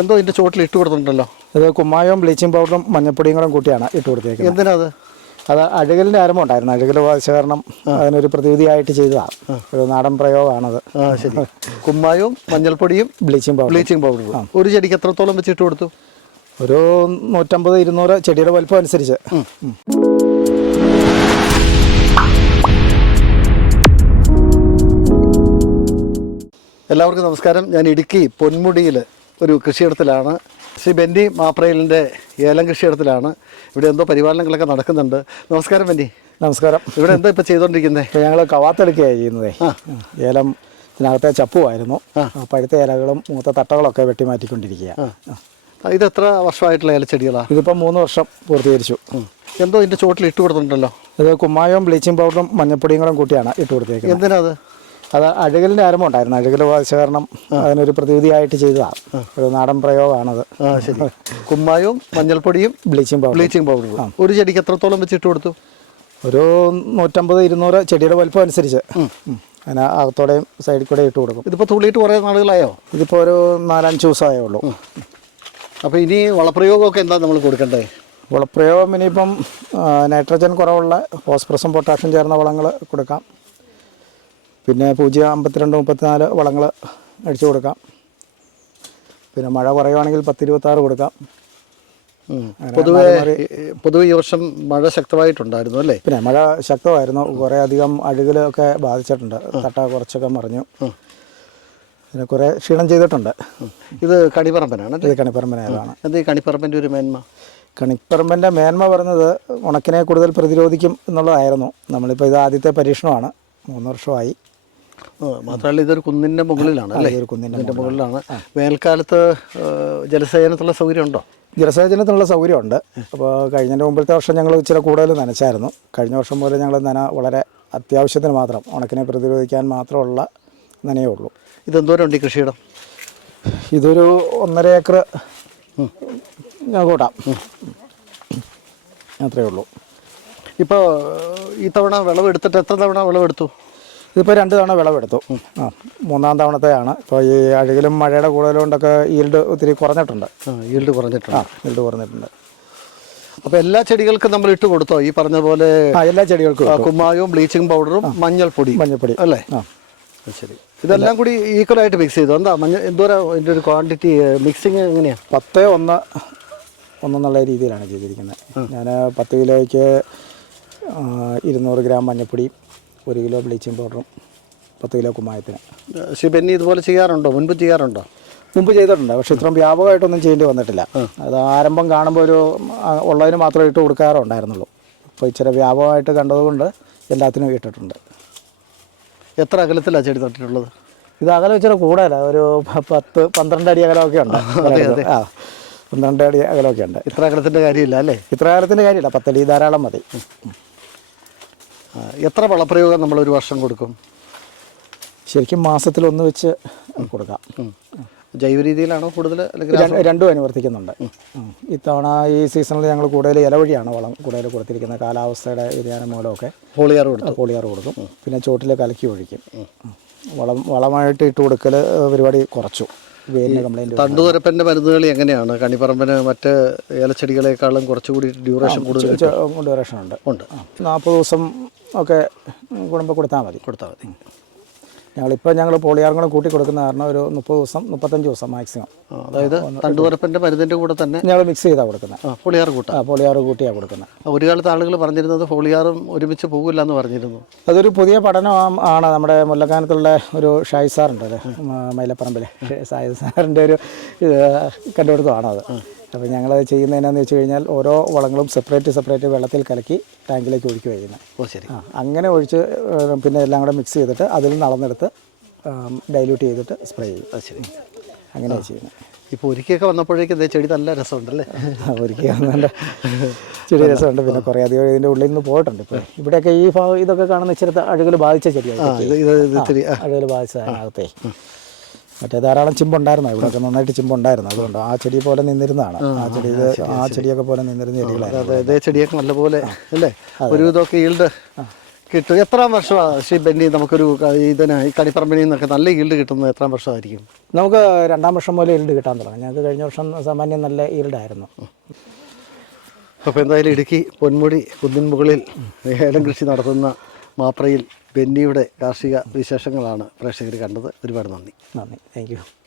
എന്തോ ഇതിന്റെ ചോട്ടിൽ ഇട്ട് കൊടുത്തിട്ടുണ്ടല്ലോ. ഇത് കുമ്മായവും ബ്ലീച്ചിങ് പൗഡറും മഞ്ഞപ്പൊടിയും കൂടെ കൂട്ടിയാണ് ഇട്ട് കൊടുത്തേക്കുന്നത് എന്തിനാ അത്? അത് അഴുകലിന്റെ ആരംഭം ഉണ്ടായിരുന്നു. അഴുകൽ കാരണം അതിനൊരു പ്രതിവിധിയായിട്ട് ചെയ്തതാണ് ഒരു നാടൻ പ്രയോഗമാണത്. ശരി. കുമ്മായവും മഞ്ഞൾപ്പൊടിയും ബ്ലീച്ചിങ് പൗഡർ ബ്ലീച്ചിങ് പൗഡറും. ഒരു ചെടിക്ക് എത്രത്തോളം വെച്ചിട്ട് കൊടുത്തു? ഒരു നൂറ്റമ്പത് ഇരുന്നൂറ് ചെടിയുടെ വലിപ്പം അനുസരിച്ച്. എല്ലാവർക്കും നമസ്കാരം. ഞാൻ ഇടുക്കി പൊന്മുടിയിൽ ഒരു കൃഷിയിടത്തിലാണ്. ശ്രീ ബെന്നി മാപ്രയിലിന്റെ ഏലം കൃഷിയിടത്തിലാണ്. ഇവിടെ എന്തോ പരിപാലനങ്ങളൊക്കെ നടക്കുന്നുണ്ട്. നമസ്കാരം ബെന്നി. നമസ്കാരം. ഇവിടെ എന്താ ഇപ്പോൾ ചെയ്തുകൊണ്ടിരിക്കുന്നത് ഇപ്പോൾ ഞങ്ങൾ കവാത്തെടുക്കുകയാണ് ചെയ്യുന്നത്. ഏലം ഇതിനകത്തെ ചപ്പുമായിരുന്നു പഴുത്ത ഇലകളും മൂത്ത തട്ടകളൊക്കെ വെട്ടി മാറ്റിക്കൊണ്ടിരിക്കുക ഇത് എത്ര വർഷമായിട്ടുള്ള ഏലച്ചെടികളാണ് ഇതിപ്പോൾ മൂന്ന് വർഷം പൂർത്തീകരിച്ചു. എന്തോ ഇതിന്റെ ചോട്ടിൽ ഇട്ട് കൊടുത്തിട്ടുണ്ടല്ലോ. ഇത് കുമ്മായവും ബ്ലീച്ചിങ് പൗഡറും മഞ്ഞപ്പൊടിയും കൂടെ കൂട്ടിയാണ് ഇട്ട് കൊടുത്തേക്കുന്നത്. എന്തിനാ അത് അഴുകലിന്റെ ആരംഭം ഉണ്ടായിരുന്നു. അഴുകൽ ബാധിച്ച കാരണം അതിനൊരു പ്രതിവിധിയായിട്ട് ചെയ്തതാണ്. ഒരു നാടൻ പ്രയോഗമാണത്. ശരി. കുമ്മായവും മഞ്ഞൾപ്പൊടിയും ബ്ലീച്ചിങ് പൗഡർ ബ്ലീച്ചിങ് പൗഡർ ഒരു ചെടിക്ക് എത്രത്തോളം വെച്ചിട്ട് കൊടുത്തു? ഒരു നൂറ്റമ്പത് ഇരുന്നൂറ് ചെടിയുടെ വലിപ്പം അനുസരിച്ച്. അതിനെ അതിന് അകത്തോടെയും സൈഡിൽ കൂടെ ഇട്ട് കൊടുക്കും. ഇതിപ്പോൾ തുള്ളിയിട്ട് കുറേ നാളുകളായോ? ഇതിപ്പോൾ ഒരു നാലഞ്ച് ദിവസമായേ ഉള്ളൂ. അപ്പോൾ ഇനി വളപ്രയോഗമൊക്കെ എന്താ നമ്മൾ കൊടുക്കേണ്ടത് വളപ്രയോഗം ഇനിയിപ്പം നൈട്രജൻ കുറവുള്ള ഫോസ്ഫറസും പൊട്ടാഷ്യം ചേർന്ന വളങ്ങൾ കൊടുക്കാം. പിന്നെ പൂജ്യം അമ്പത്തിരണ്ട് മുപ്പത്തിനാല് വളങ്ങൾ അടിച്ചു കൊടുക്കാം. പിന്നെ മഴ കുറയുവാണെങ്കിൽ പത്തിരുപത്താറ് കൊടുക്കാം. പൊതുവെ പൊതുവെ ഈ വർഷം മഴ ശക്തമായിട്ടുണ്ടായിരുന്നു അല്ലേ? പിന്നെ മഴ ശക്തമായിരുന്നു. കുറേ അധികം അഴുകലൊക്കെ ബാധിച്ചിട്ടുണ്ട്. തട്ട കുറച്ചൊക്കെ മറിഞ്ഞു. പിന്നെ കുറേ ക്ഷീണം ചെയ്തിട്ടുണ്ട്. ഇത് കണിപ്പറമ്പനാണ് ഇത് കണിപ്പറമ്പനാണ് എന്ത് ഈ കണിപ്പറമ്പന്റെ ഒരു മേന്മ? കണിപ്പറമ്പന്റെ മേന്മ പറഞ്ഞത് ഉണക്കിനെ കൂടുതൽ പ്രതിരോധിക്കും എന്നുള്ളതായിരുന്നു. നമ്മളിപ്പോൾ ഇത് ആദ്യത്തെ പരീക്ഷണമാണ്. മൂന്ന് വർഷമായി. മാത്രമല്ല ഇതൊരു കുന്നിന്റെ മുകളിലാണ് അല്ലേ? ഒരു കുന്നിന്റെ മുകളിലാണ്. വേനൽക്കാലത്ത് ജലസേചനത്തിനുള്ള സൗകര്യം ഉണ്ടോ ജലസേചനത്തിനുള്ള സൗകര്യമുണ്ട്. അപ്പോൾ കഴിഞ്ഞതിന്റെ മുമ്പത്തെ വർഷം ഞങ്ങൾ ഇച്ചിരി കൂടുതൽ നനച്ചായിരുന്നു. കഴിഞ്ഞ വർഷം പോലെ ഞങ്ങൾ നന വളരെ അത്യാവശ്യത്തിന് മാത്രം ഉണക്കിനെ പ്രതിരോധിക്കാൻ മാത്രമുള്ള നനയേ ഉള്ളൂ. ഇതെന്തോരം ഉണ്ട് ഈ കൃഷിയിടം? ഇതൊരു ഒന്നര ഏക്കർ ഞാൻ കൂട്ടാം. അത്രയേ ഉള്ളൂ. ഇപ്പോൾ ഈ തവണ വിളവെടുത്തിട്ട് എത്ര തവണ വിളവെടുത്തു? ഇതിപ്പോൾ രണ്ട് തവണ വിളവെടുത്തു. ആ മൂന്നാം തവണത്തെയാണ്. ഇപ്പോൾ ഈ അഴുകിലും മഴയുടെ കൂടുതലും കൊണ്ടൊക്കെ ഈൽഡ് ഒത്തിരി കുറഞ്ഞിട്ടുണ്ട്. ഈൽഡ് കുറഞ്ഞിട്ടുണ്ട്. ആ ഈൽഡ് കുറഞ്ഞിട്ടുണ്ട്. അപ്പോൾ എല്ലാ ചെടികൾക്കും നമ്മൾ ഇട്ട് കൊടുത്തോ? ഈ പറഞ്ഞ പോലെ ആ എല്ലാ ചെടികൾക്കും കുമ്മായവും ബ്ലീച്ചിങ് പൗഡറും മഞ്ഞൾപ്പൊടി. മഞ്ഞൾപ്പൊടി. അല്ലേ? ആ. ശരി. ഇതെല്ലാം കൂടി ഈക്വലായിട്ട് മിക്സ് ചെയ്തു? എന്താ മഞ്ഞ എന്തോരം ഇതിന്റെ ഒരു ക്വാണ്ടിറ്റി മിക്സിങ് എങ്ങനെയാണ് പത്ത് ഒന്ന് ഒന്നെന്നുള്ള രീതിയിലാണ് ചെയ്തിരിക്കുന്നത്. ഞാൻ പത്ത് കിലോയ്ക്ക് ഇരുന്നൂറ് ഗ്രാം മഞ്ഞപ്പൊടിയും ഒരു കിലോ ബ്ലീച്ചിങ് പൗഡറും പത്ത് കിലോ കുമ്മായത്തിന്. പിന്നെ ഇതുപോലെ ചെയ്യാറുണ്ടോ? മുൻപ് ചെയ്യാറുണ്ടോ? മുമ്പ് ചെയ്തിട്ടുണ്ട്. പക്ഷേ ഇത്രയും വ്യാപകമായിട്ടൊന്നും ചെയ്യേണ്ടി വന്നിട്ടില്ല. അത് ആരംഭം കാണുമ്പോൾ ഒരു ഉള്ളതിന് മാത്രമേ ഇട്ട് കൊടുക്കാറുണ്ടായിരുന്നുള്ളൂ അപ്പോൾ ഇച്ചിരി വ്യാപകമായിട്ട് കണ്ടതുകൊണ്ട് എല്ലാത്തിനും ഇട്ടിട്ടുണ്ട്. എത്ര അകലത്തിലാണ് ചെടി തൊട്ടിട്ടുള്ളത് ഇത് അകലം ഇച്ചിരി കൂടുതല. ഒരു പത്ത് പന്ത്രണ്ട് അടി അകലമൊക്കെ ഉണ്ട്. ആ പന്ത്രണ്ട് അടി അകലമൊക്കെ ഉണ്ട്. ഇത്ര അകലത്തിന്റെ കാര്യമില്ല അല്ലേ? ഇത്ര അകലത്തിന്റെ കാര്യമില്ല. പത്തടി ധാരാളം മതി. എത്ര വളപ്രയോഗം നമ്മൾ ഒരു വർഷം കൊടുക്കും? ശരിക്കും മാസത്തിൽ ഒന്ന് വെച്ച് കൊടുക്കാം. ജൈവ രീതിയിലാണോ കൂടുതൽ രണ്ട് അനുവർത്തിക്കുന്നുണ്ട്. ഇത്തവണ ഈ സീസണിൽ ഞങ്ങൾ കൂടുതൽ ഇലവഴിയാണ് വളം കൂടുതൽ കൊടുത്തിരിക്കുന്നത്. കാലാവസ്ഥയുടെ വ്യതിയാനം മൂലമൊക്കെ പോളിയാർ കൊടുക്കും പോളിയാർ കൊടുക്കും. പിന്നെ ചോട്ടിൽ കലക്കി ഒഴിക്കും. വളം വളമായിട്ട് ഇട്ട് കൊടുക്കൽ പരിപാടി കുറച്ചു. വേരിന് കംപ്ലൈന്റ് മരുന്നുകൾ എങ്ങനെയാണ്? കണിപ്പറമ്പിന് മറ്റ് ഏലച്ചെടികളെക്കാളും കുറച്ചുകൂടി ഡ്യൂറേഷൻ കൂടുതൽ ഡ്യൂറേഷൻ ഉണ്ട്. ഉണ്ട്. നാൽപ്പത് ദിവസം ഒക്കെ കുടുംബം കൊടുത്താൽ മതി. കൊടുത്താൽ മതി. ഞങ്ങളിപ്പോൾ ഞങ്ങൾ പോളിയാറും കൂടെ കൂട്ടി കൊടുക്കുന്ന കാരണം ഒരു മുപ്പത് ദിവസം മുപ്പത്തഞ്ച് ദിവസം മാക്സിമം അതായത് മരുന്നിന്റെ കൂടെ തന്നെ ഞങ്ങൾ മിക്സ് ചെയ്താണ് കൊടുക്കുന്നത് പോളിയാർ കൂട്ട. ആ പോളിയാറ് കൂട്ടിയാണ് കൊടുക്കുന്നത് ഒരു കാലത്ത് ആളുകൾ പറഞ്ഞിരുന്നത് പോളിയാറും ഒരുമിച്ച് പോകില്ല എന്ന് പറഞ്ഞിരുന്നു. അതൊരു പുതിയ പഠനം ആണ്. നമ്മുടെ മുല്ലക്കാനത്തുള്ള ഒരു ഷായി സാറുണ്ട് അല്ലേ മൈലപ്പറമ്പിലെ ഷായി സാറിന്റെ ഒരു ഇത് കണ്ടുപിടുത്തമാണ് ഞങ്ങളത് അപ്പോൾ എന്നാന്ന് വെച്ച് കഴിഞ്ഞാൽ ഓരോ വളങ്ങളും സെപ്പറേറ്റ് സെപ്പറേറ്റ് വെള്ളത്തിൽ കലക്കി ടാങ്കിലേക്ക് ഒഴിക്കുക ചെയ്യുന്നത്. ഓ ശരി. ആ അങ്ങനെ ഒഴിച്ച് പിന്നെ എല്ലാം കൂടെ മിക്സ് ചെയ്തിട്ട് അതിൽ നിന്ന് അളന്നെടുത്ത് ഡൈല്യൂട്ട് ചെയ്തിട്ട് സ്പ്രേ ചെയ്യും. അത് ശരി. അങ്ങനെയാണ് ചെയ്യുന്നത്. ഇപ്പോൾ ഒരിക്കലൊക്കെ വന്നപ്പോഴേക്കും ചെടി നല്ല രസമുണ്ടല്ലേ? ഒരിക്കലും ചെടി രസമുണ്ട്. പിന്നെ കുറേ അധികം ഇതിന്റെ ഉള്ളിൽ നിന്ന് പോയിട്ടുണ്ട് ഇപ്പോൾ ഇവിടെയൊക്കെ ഈ ഭാഗം ഇതൊക്കെ കാണുന്ന ഇച്ചിരി അഴുകൽ ബാധിച്ച ചെടിയാണ് അഴുകൽ ബാധിച്ച അതിനകത്തെ. മറ്റേ ധാരാളം ചിമ്പുണ്ടായിരുന്നു. ഇവിടെയൊക്കെ നന്നായിട്ട് ചിമ്പുണ്ടായിരുന്നു. അതുകൊണ്ട് ആ ചെടി പോലെ നിന്നിരുന്നതാണ്. ആ ചെടി ആ ചെടിയൊക്കെ പോലെ നിന്നിരുന്ന ചെടികളായിരുന്നു. അതെ ചെടിയൊക്കെ നല്ലപോലെ അല്ലേ? ഒരുവിധമൊക്കെ ഈൽഡ് കിട്ടും. എത്ര വർഷമാണ് ശ്രീ ബെന്നി നമുക്കൊരു ഇതിന് ഈ കണിപ്പറമ്പിൽ നിന്നൊക്കെ നല്ല ഈൽഡ് കിട്ടുന്നത് എത്ര വർഷമായിരിക്കും? നമുക്ക് രണ്ടാം വർഷം പോലെ ഈൽഡ് കിട്ടാൻ തുടങ്ങി. ഞങ്ങൾക്ക് കഴിഞ്ഞ വർഷം സാമാന്യം നല്ല ഈൽഡായിരുന്നു അപ്പോൾ എന്തായാലും ഇടുക്കി പൊന്മുടി കുന്നിൻ മുകളിൽ ഏലം കൃഷി നടത്തുന്ന മാപ്രയിൽ ബെന്നിയുടെ കാർഷിക വിശേഷങ്ങളാണ് പ്രേക്ഷകർ കണ്ടത്. ഒരുപാട് നന്ദി. നന്ദി. താങ്ക്